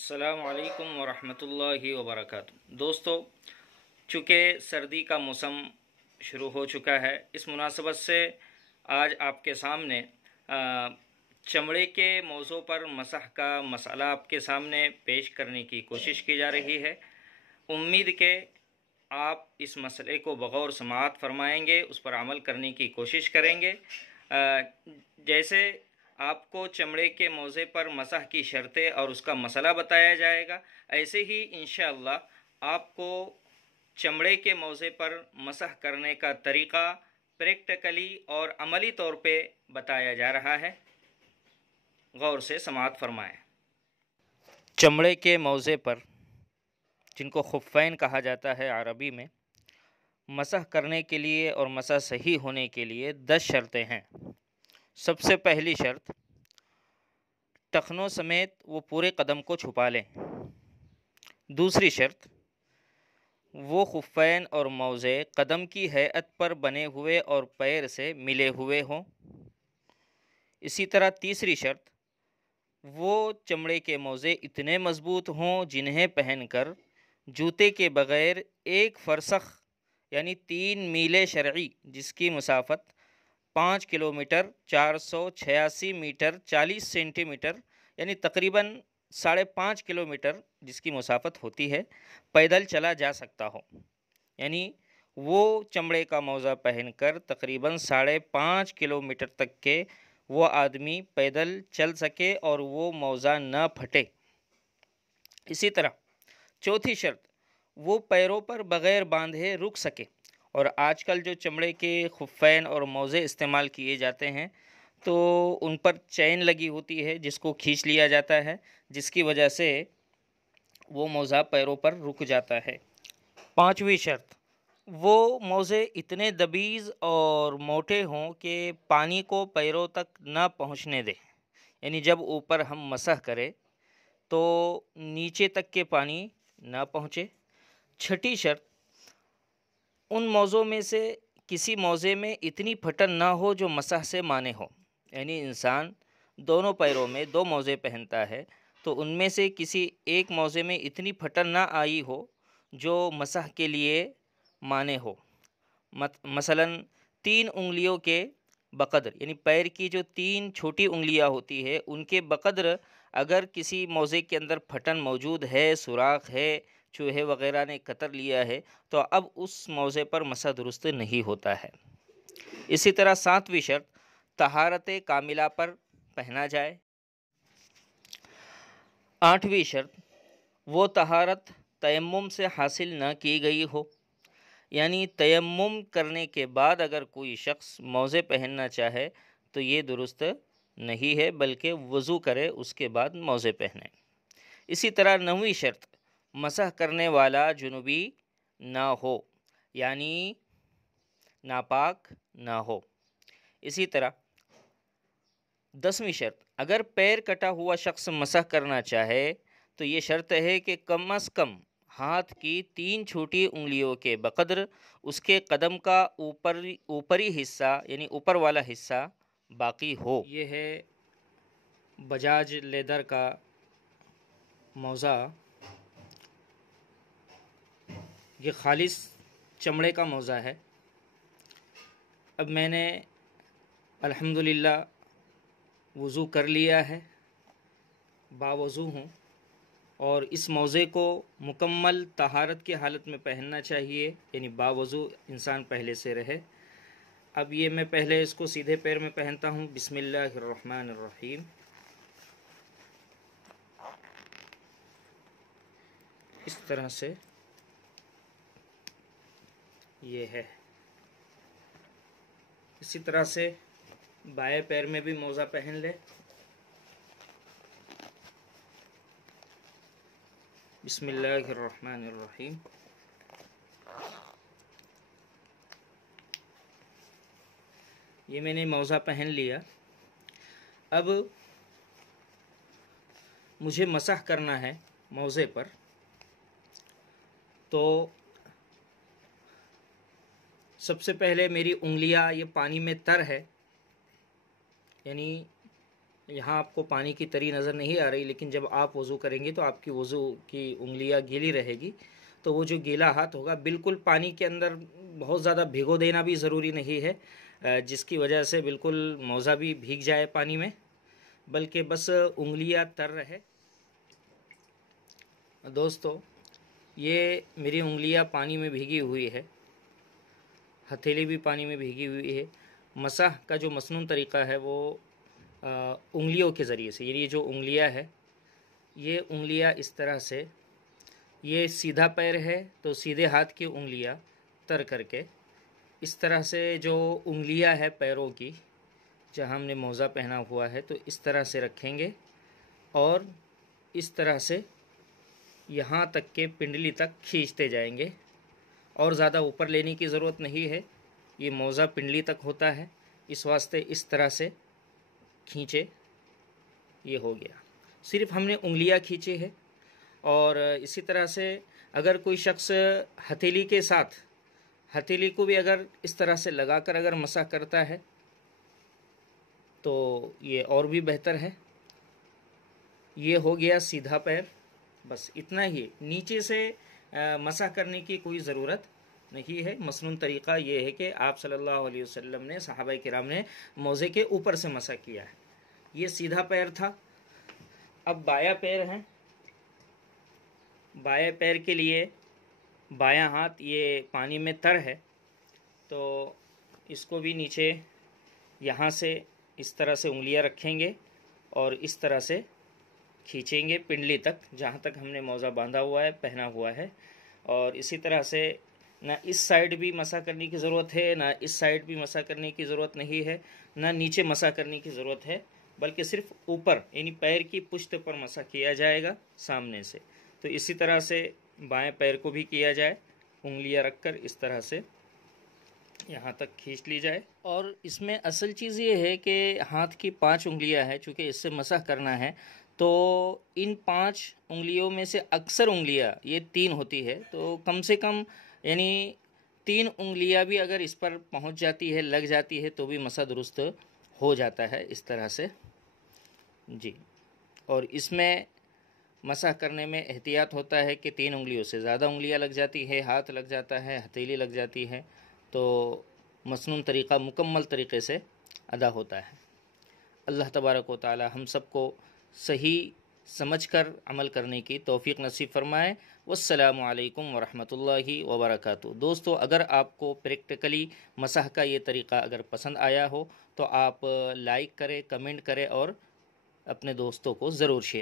السلام علیکم ورحمۃ اللہ وبرکاتہ۔ دوستو، چونکہ سردی کا موسم شروع ہو چکا ہے، اس مناسبت سے آج آپ کے سامنے چمڑے کے موضوع پر مسح کا مسئلہ آپ کے سامنے پیش کرنے کی کوشش کی جا رہی ہے۔ امید کہ آپ اس مسئلے کو بغور سماعت فرمائیں گے، اس پر عمل کرنے کی کوشش کریں گے۔ جیسے آپ کو چمڑے کے موضع پر مسح کی شرطیں اور اس کا مسئلہ بتایا جائے گا، ایسے ہی انشاءاللہ آپ کو چمڑے کے موضع پر مسح کرنے کا طریقہ پریکٹیکلی اور عملی طور پہ بتایا جا رہا ہے۔ غور سے سماعت فرمائیں۔ چمڑے کے موضع پر، جن کو خفین کہا جاتا ہے عربی میں، مسح کرنے کے لیے اور مسح صحیح ہونے کے لیے 10 شرطیں ہیں۔ سب سے پہلی شرط، ٹخنوں سمیت وہ پورے قدم کو چھپا لیں۔ دوسری شرط، وہ خفین اور موزے قدم کی ہیئت پر بنے ہوئے اور پیر سے ملے ہوئے ہوں۔ اسی طرح تیسری شرط، وہ چمڑے کے موزے اتنے مضبوط ہوں جنہیں پہن کر جوتے کے بغیر 1 فرسخ یعنی 3 میل شرعی، جس کی مسافت 5 کلومیٹر 486 میٹر 40 سینٹی میٹر یعنی تقریباً 5.5 کلومیٹر جس کی مسافت ہوتی ہے، پیدل چلا جا سکتا ہو۔ یعنی وہ چمڑے کا موزہ پہن کر تقریباً 5.5 کلومیٹر تک کے وہ آدمی پیدل چل سکے اور وہ موزہ نہ پھٹے۔ اسی طرح چوتھی شرط، وہ پیروں پر بغیر باندھے رک سکے۔ اور آج کل جو چمڑے کے خفین اور موزے استعمال کیے جاتے ہیں تو ان پر چین لگی ہوتی ہے جس کو کھینچ لیا جاتا ہے، جس کی وجہ سے وہ موزہ پیروں پر رک جاتا ہے۔ پانچویں شرط، وہ موزے اتنے دبیز اور موٹے ہوں کہ پانی کو پیروں تک نہ پہنچنے دے، یعنی جب اوپر ہم مسح کریں تو نیچے تک کے پانی نہ پہنچے۔ چھٹی شرط، ان موزوں میں سے کسی موزے میں اتنی پھٹن نہ ہو جو مسح سے مانع ہو۔ یعنی انسان دونوں پیروں میں 2 موزے پہنتا ہے تو ان میں سے کسی ایک موزے میں اتنی پھٹن نہ آئی ہو جو مسح کے لیے مانع ہو۔ مثلاً 3 انگلیوں کے بقدر، یعنی پیر کی جو 3 چھوٹی انگلیاں ہوتی ہے ان کے بقدر اگر کسی موزے کے اندر پھٹن موجود ہے، سوراخ ہے، چوہے وغیرہ نے کتر لیا ہے، تو اب اس موزے پر مسح درست نہیں ہوتا ہے۔ اسی طرح 7ویں شرط، طہارت کاملہ پر پہنا جائے۔ 8ویں شرط، وہ طہارت تیمم سے حاصل نہ کی گئی ہو۔ یعنی تیمم کرنے کے بعد اگر کوئی شخص موزے پہننا چاہے تو یہ درست نہیں ہے، بلکہ وضو کرے اس کے بعد موزے پہنے۔ اسی طرح 9ویں شرط، مسح کرنے والا جنوبی نہ ہو، یعنی ناپاک نہ ہو۔ اسی طرح 10ویں شرط، اگر پیر کٹا ہوا شخص مسح کرنا چاہے تو یہ شرط ہے کہ کم از کم ہاتھ کی 3 چھوٹی انگلیوں کے بقدر اس کے قدم کا اوپری حصہ یعنی اوپر والا حصہ باقی ہو۔ یہ ہے بجاج لیدر کا موزہ، یہ خالص چمڑے کا موزہ ہے۔ اب میں نے الحمدللہ وضو کر لیا ہے، باوضو ہوں، اور اس موزے کو مکمل طہارت کی حالت میں پہننا چاہیے، یعنی باوضو انسان پہلے سے رہے۔ اب یہ میں پہلے اس کو سیدھے پیر میں پہنتا ہوں۔ بسم اللہ الرحمن الرحیم۔ اس طرح سے یہ ہے۔ اسی طرح سے بائیں پیر میں بھی موزہ پہن لے۔ بسم اللہ الرحمن الرحیم۔ یہ میں نے موزہ پہن لیا۔ اب مجھے مسح کرنا ہے موزے پر، تو سب سے پہلے میری انگلیاں یہ پانی میں تر ہے، یعنی یہاں آپ کو پانی کی تری نظر نہیں آ رہی، لیکن جب آپ وضو کریں گے تو آپ کی وضو کی انگلیاں گیلی رہے گی، تو وہ جو گیلا ہاتھ ہوگا بالکل پانی کے اندر بہت زیادہ بھگو دینا بھی ضروری نہیں ہے، جس کی وجہ سے بالکل موزہ بھی بھیگ جائے پانی میں، بلکہ بس انگلیاں تر رہے۔ دوستو، یہ میری انگلیاں پانی میں بھیگی ہوئی ہے، ہتھیلی بھی پانی میں بھیگی ہوئی ہے۔ مسح کا جو مسنون طریقہ ہے وہ انگلیوں کے ذریعے سے، یعنی جو انگلیاں ہے، یہ انگلیاں اس طرح سے، یہ سیدھا پیر ہے تو سیدھے ہاتھ کی انگلیاں تر کر کے اس طرح سے جو انگلیاں ہے پیروں کی، جہاں ہم نے موزہ پہنا ہوا ہے، تو اس طرح سے رکھیں گے اور اس طرح سے یہاں تک کہ پنڈلی تک کھینچتے جائیں گے، اور زیادہ اوپر لینے کی ضرورت نہیں ہے، یہ موزہ پنڈلی تک ہوتا ہے، اس واسطے اس طرح سے کھینچے، یہ ہو گیا۔ صرف ہم نے انگلیاں کھینچی ہے، اور اسی طرح سے اگر کوئی شخص ہتھیلی کے ساتھ، ہتھیلی کو بھی اگر اس طرح سے لگا کر اگر مسح کرتا ہے تو یہ اور بھی بہتر ہے۔ یہ ہو گیا سیدھا پیر، بس اتنا ہی، نیچے سے مسح کرنے کی کوئی ضرورت نہیں ہے۔ مسنون طریقہ یہ ہے کہ آپ صلی اللہ علیہ وسلم نے، صحابہ کرام نے موزے کے اوپر سے مسح کیا ہے۔ یہ سیدھا پیر تھا۔ اب بایاں پیر ہیں، بایاں پیر کے لیے بایاں ہاتھ یہ پانی میں تر ہے، تو اس کو بھی نیچے یہاں سے اس طرح سے انگلیاں رکھیں گے اور اس طرح سے کھینچیں گے پنڈلی تک، جہاں تک ہم نے موزہ باندھا ہوا ہے، پہنا ہوا ہے۔ اور اسی طرح سے نہ اس سائڈ بھی مسح کرنے کی ضرورت ہے، نہ اس سائڈ بھی مسح کرنے کی ضرورت نہیں ہے، نہ نیچے مسح کرنے کی ضرورت ہے، بلکہ صرف اوپر یعنی پیر کی پشت پر مسح کیا جائے گا سامنے سے۔ تو اسی طرح سے بائیں پیر کو بھی کیا جائے، انگلیاں رکھ کر اس طرح سے یہاں تک کھینچ لی جائے۔ اور اس میں اصل چیز یہ ہے کہ ہاتھ کی 5 انگلیاں ہیں، چونکہ اس سے مسح کرنا ہے، تو ان 5 انگلیوں میں سے اکثر انگلیاں یہ 3 ہوتی ہے، تو کم سے کم یعنی 3 انگلیاں بھی اگر اس پر پہنچ جاتی ہے، لگ جاتی ہے، تو بھی مسح درست ہو جاتا ہے اس طرح سے جی۔ اور اس میں مسح کرنے میں احتیاط ہوتا ہے کہ 3 انگلیوں سے زیادہ انگلیاں لگ جاتی ہے، ہاتھ لگ جاتا ہے، ہتھیلی لگ جاتی ہے، تو مسنون طریقہ مکمل طریقے سے ادا ہوتا ہے۔ اللہ تبارک و تعالی ہم سب کو صحیح سمجھ کر عمل کرنے کی توفیق نصیب فرمائے۔ والسلام علیکم ورحمۃ اللہ وبرکاتہ۔ دوستو، اگر آپ کو پریکٹیکلی مسح کا یہ طریقہ اگر پسند آیا ہو تو آپ لائک کریں، کمنٹ کریں اور اپنے دوستوں کو ضرور شیئر